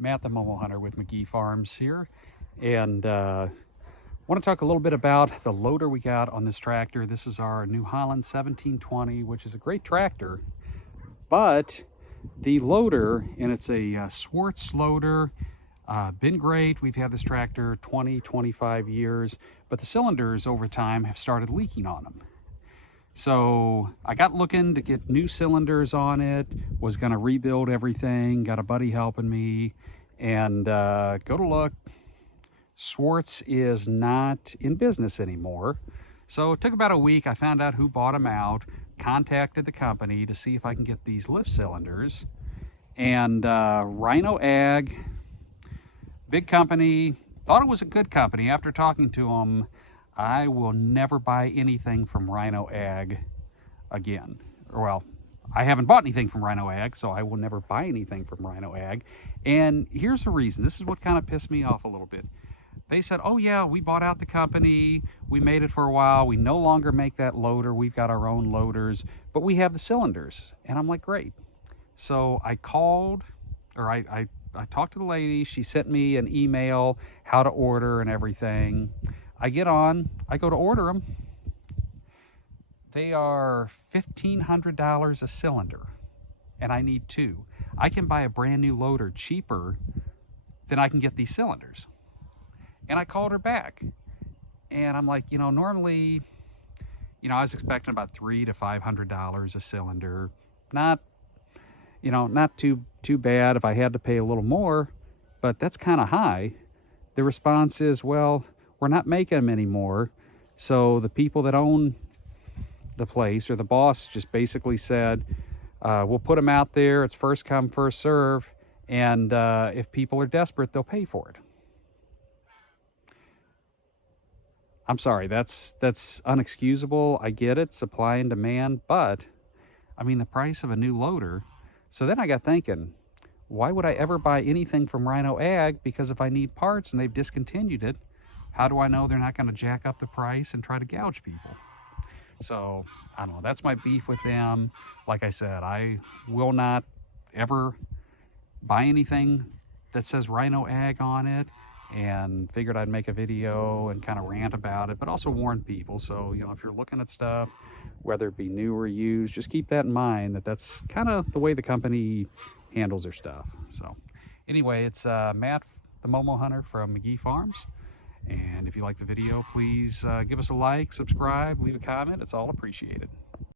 Matt the Momo Hunter with McGee Farms here, and want to talk a little bit about the loader we got on this tractor. This is our New Holland 1720, which is a great tractor, but the loader, and it's a Swartz loader, been great. We've had this tractor 20-25 years, but the cylinders over time have started leaking on them. So I got looking to get new cylinders on it, was going to rebuild everything, got a buddy helping me, and go to look, Swartz is not in business anymore. So it took about a week. I found out who bought them out, contacted the company to see if I can get these lift cylinders, and Rhino Aug, big company, thought it was a good company. After talking to them, I will never buy anything from Rhino Aug again. Well, I haven't bought anything from Rhino Aug, so I will never buy anything from Rhino Aug. And here's the reason. This is what kind of pissed me off a little bit. They said, oh yeah, we bought out the company, we made it for a while, we no longer make that loader, we've got our own loaders, but we have the cylinders. And I'm like, great. So I called, or I talked to the lady, she sent me an email, how to order and everything. I get on, I go to order them. They are $1,500 a cylinder, and I need two. I can buy a brand new loader cheaper than I can get these cylinders. And I called her back, and I'm like, normally, I was expecting about $300 to $500 a cylinder. Not too bad if I had to pay a little more, but that's kind of high. The response is, well, we're not making them anymore. So the people that own the place, or the boss, just basically said, we'll put them out there. It's first come, first serve. And if people are desperate, they'll pay for it. I'm sorry, that's unexcusable. I get it, supply and demand, but I mean, the price of a new loader. So then I got thinking, why would I ever buy anything from Rhino Aug? Because if I need parts and they've discontinued it, how do I know they're not going to jack up the price and try to gouge people? So, I don't know. That's my beef with them. Like I said, I will not ever buy anything that says Rhino Aug on it, and figured I'd make a video and kind of rant about it, but also warn people. So, if you're looking at stuff, whether it be new or used, just keep that in mind, that's kind of the way the company handles their stuff. So, anyway, it's Matt the Momo Hunter from McGee Farms. And if you like the video, please give us a like, subscribe, leave a comment. It's all appreciated.